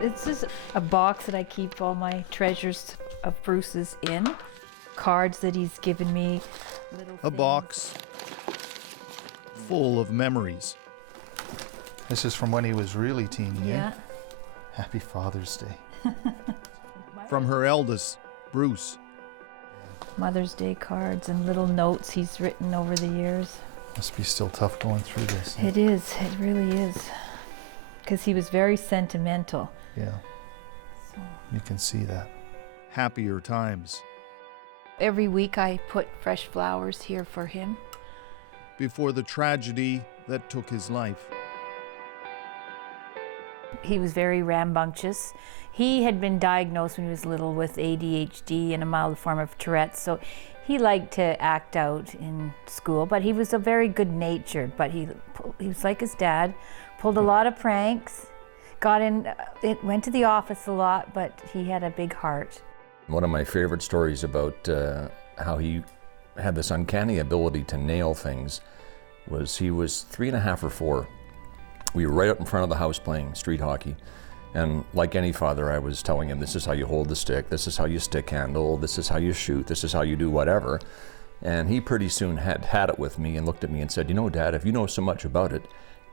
It's just a box that I keep all my treasures of Bruce's in. Cards that he's given me. A box full of memories. This is from when he was really teeny, Yeah. Happy Father's Day. From her eldest, Bruce. Mother's Day cards and little notes he's written over the years. Must be still tough going through this. It is, it really is. Because he was very sentimental. Yeah. So. You can see that. Happier times. Every week I put fresh flowers here for him. Before the tragedy that took his life. He was very rambunctious. He had been diagnosed when he was little with ADHD and a mild form of Tourette's, so he liked to act out in school, but he was a very good-natured, but he was like his dad, pulled a lot of pranks, went to the office a lot, but he had a big heart. One of my favorite stories about how he had this uncanny ability to nail things was he was 3.5 or 4. We were right up in front of the house playing street hockey. And like any father, I was telling him, this is how you hold the stick, this is how you stick handle, this is how you shoot, this is how you do whatever. And he pretty soon had it with me and looked at me and said, you know, Dad, if you know so much about it,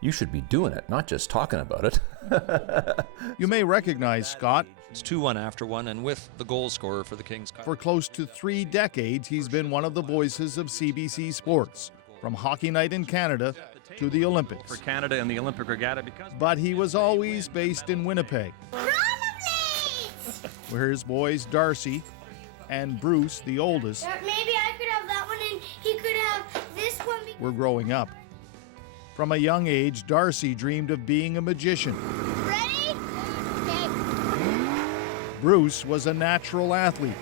you should be doing it, not just talking about it. You may recognize Scott. It's 2-1 after one, and with the goal scorer for the Kings. For close to 3 decades, he's been one of the voices of CBC Sports, from Hockey Night in Canada to the Olympics. For Canada and the Olympic Regatta, because... But he was always based in Winnipeg, where his boys Darcy and Bruce, the oldest, Maybe I could have that one and he could have this one. were growing up. From a young age, Darcy dreamed of being a magician. Ready? Okay. Bruce was a natural athlete,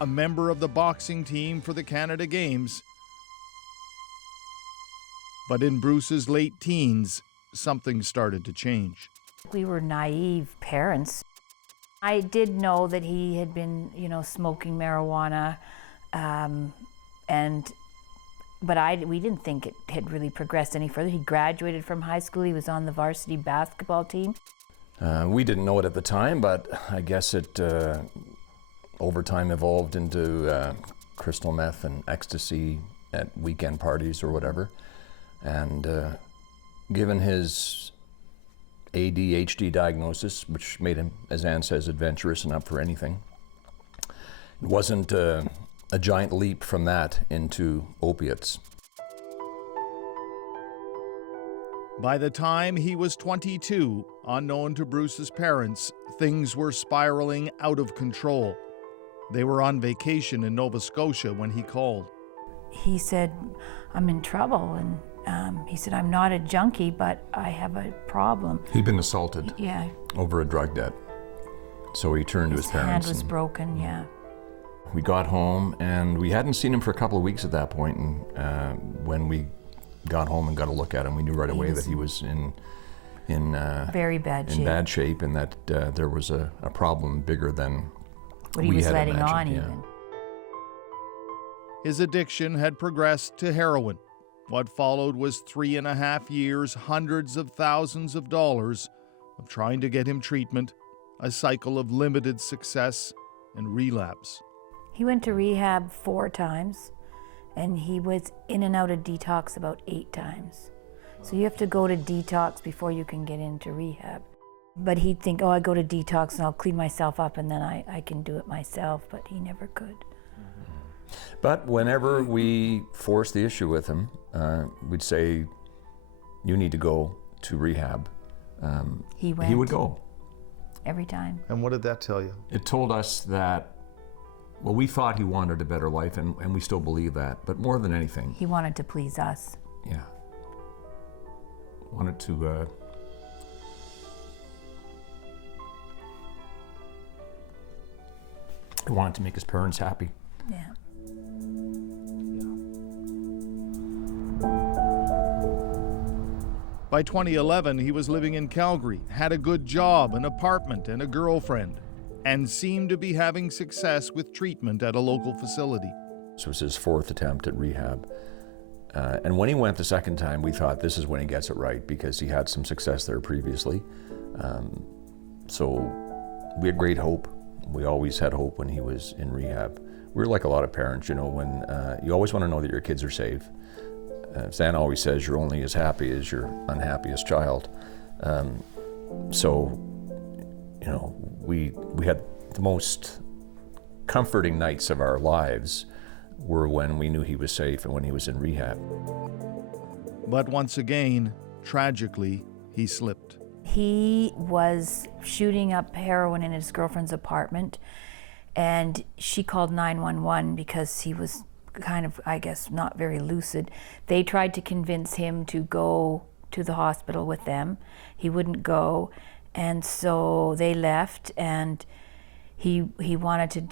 a member of the boxing team for the Canada Games. But in Bruce's late teens, something started to change. We were naive parents. I did know that he had been, smoking marijuana, but we didn't think it had really progressed any further. He graduated from high school. He was on the varsity basketball team. We didn't know it at the time, but I guess it over time evolved into crystal meth and ecstasy at weekend parties or whatever. And given his ADHD diagnosis, which made him, as Ann says, adventurous and up for anything, it wasn't a giant leap from that into opiates. By the time he was 22, unknown to Bruce's parents, things were spiraling out of control. They were on vacation in Nova Scotia when he called. He said, I'm in trouble, and he said, I'm not a junkie, but I have a problem. He'd been assaulted over a drug debt. So he turned to his parents. His hand was broken, yeah. We got home, and we hadn't seen him for a couple of weeks at that point, and when we got home and got a look at him, we knew right away that he was in very bad shape. In bad shape, and that there was a problem bigger than what he we was had letting imagined. on even. His addiction had progressed to heroin. What followed was 3.5 years, hundreds of thousands of dollars of trying to get him treatment, a cycle of limited success and relapse. He went to rehab 4 times, and he was in and out of detox about 8 times. So you have to go to detox before you can get into rehab. But he'd think, I go to detox and I'll clean myself up and then I can do it myself, but he never could. But whenever we forced the issue with him, we'd say, you need to go to rehab. He went. He would go. Every time. And what did that tell you? It told us that, well, we thought he wanted a better life, and we still believe that, but more than anything. He wanted to please us. Yeah. Wanted to he wanted to make his parents happy. Yeah. By 2011, he was living in Calgary, had a good job, an apartment, and a girlfriend, and seemed to be having success with treatment at a local facility. This was his 4th attempt at rehab. And when he went the second time, we thought this is when he gets it right, because he had some success there previously. So we had great hope. We always had hope when he was in rehab. We were like a lot of parents, you know, when you always want to know that your kids are safe. Stan always says you're only as happy as your unhappiest child. So, you know, we had the most comforting nights of our lives were when we knew he was safe and when he was in rehab. But once again, tragically, he slipped. He was shooting up heroin in his girlfriend's apartment, and she called 911 because he was kind of, I guess, not very lucid. They tried to convince him to go to the hospital with them. He wouldn't go, and so they left, and he wanted to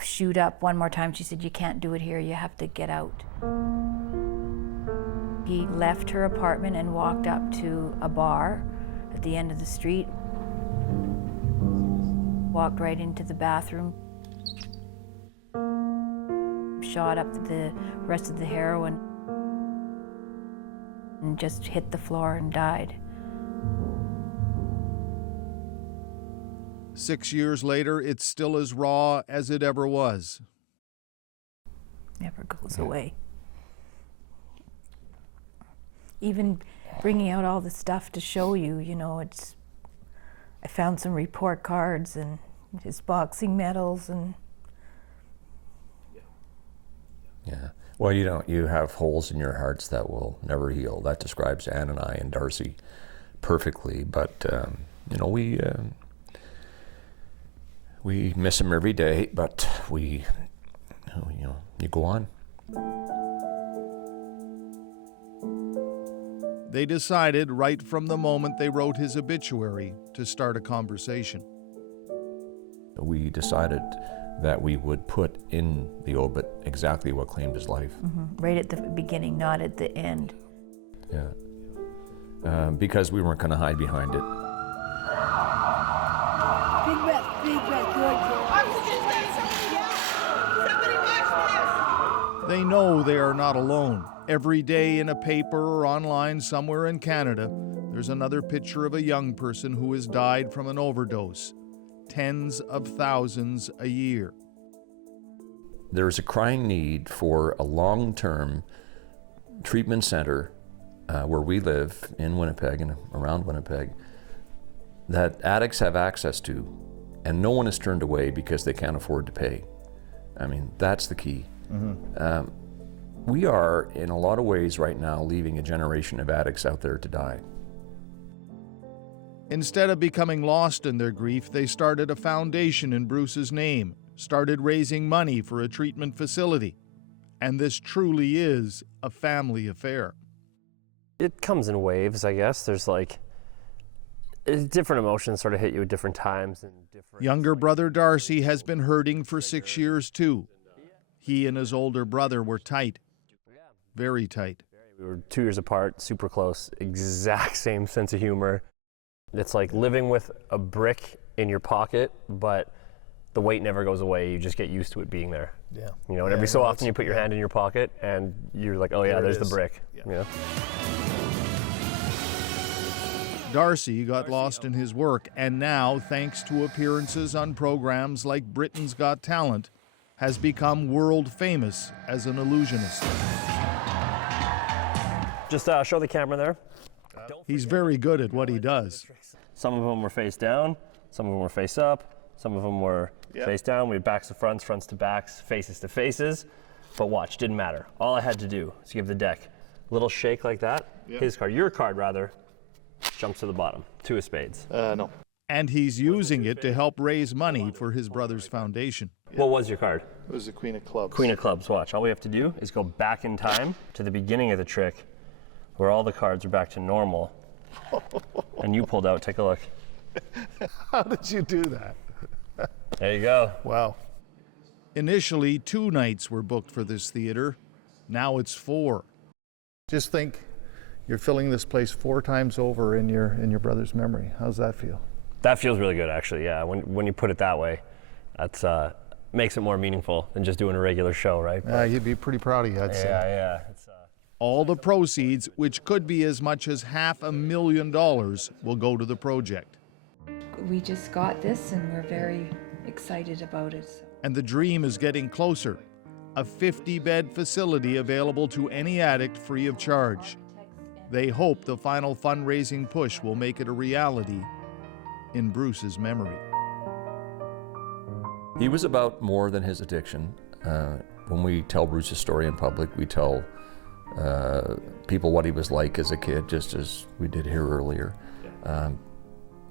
shoot up one more time. She said, "You can't do it here, you have to get out." He left her apartment and walked up to a bar at the end of the street, walked right into the bathroom, shot up the rest of the heroin, and just hit the floor and died. 6 years later, it's still as raw as it ever was. Never goes away. Even bringing out all the stuff to show you, you know, I found some report cards and his boxing medals and. Yeah. Well, you have holes in your hearts that will never heal. That describes Ann and I and Darcy perfectly. But you know, we miss him every day. But you go on. They decided right from the moment they wrote his obituary to start a conversation. We decided that we would put in the obit exactly what claimed his life. Mm-hmm. Right at the beginning, not at the end. Yeah. Because we weren't going to hide behind it. Big breath, good. They know they are not alone. Every day in a paper or online somewhere in Canada, there's another picture of a young person who has died from an overdose. Tens of thousands a year. There's a crying need for a long-term treatment center where we live in Winnipeg and around Winnipeg that addicts have access to, and no one is turned away because they can't afford to pay. I mean, that's the key. Mm-hmm. We are, in a lot of ways right now, leaving a generation of addicts out there to die. Instead of becoming lost in their grief, they started a foundation in Bruce's name, started raising money for a treatment facility. And this truly is a family affair. It comes in waves, I guess. There's different emotions sort of hit you at different times. And different. Younger brother Darcy has been hurting for 6 years too. He and his older brother were tight. Very tight. We were 2 years apart, super close, exact same sense of humor. It's like living with a brick in your pocket, but the weight never goes away. You just get used to it being there. Yeah. You know, and every so often you put your hand in your pocket and you're like, oh yeah, there's the brick. Yeah. You know? Darcy got lost in his work, and now, thanks to appearances on programs like Britain's Got Talent, has become world famous as an illusionist. Just show the camera there. He's very good at what he does. Some of them were face down, some of them were face up, some of them were face down. We had backs to fronts, fronts to backs, faces to faces. But watch, didn't matter. All I had to do was give the deck a little shake like that. His card, your card rather, jumps to the bottom. 2 of spades. No. And he's using it to help raise money for his brother's foundation. What was your card? It was the Queen of Clubs. Queen of Clubs, watch. All we have to do is go back in time to the beginning of the trick where all the cards are back to normal. And you pulled out, take a look. How did you do that? There you go. Wow. Initially, 2 nights were booked for this theater. Now it's 4. Just think, you're filling this place 4 times over in your brother's memory. How's that feel? That feels really good, actually, yeah. When you put it that way, that's makes it more meaningful than just doing a regular show, right? You'd be pretty proud of you, I'd say. Yeah. All the proceeds, which could be as much as $500,000, will go to the project. We just got this and we're very excited about it. And the dream is getting closer. A 50-bed facility available to any addict free of charge. They hope the final fundraising push will make it a reality in Bruce's memory. He was about more than his addiction. When we tell Bruce's story in public, we tell people what he was like as a kid, just as we did here earlier.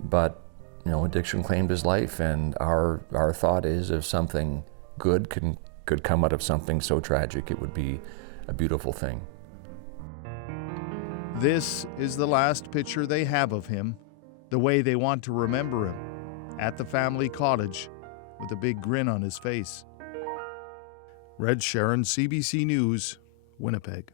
But you know, addiction claimed his life, and our thought is if something good could come out of something so tragic, it would be a beautiful thing. This is the last picture they have of him, the way they want to remember him, at the family cottage, with a big grin on his face. Red Sharon, CBC News, Winnipeg.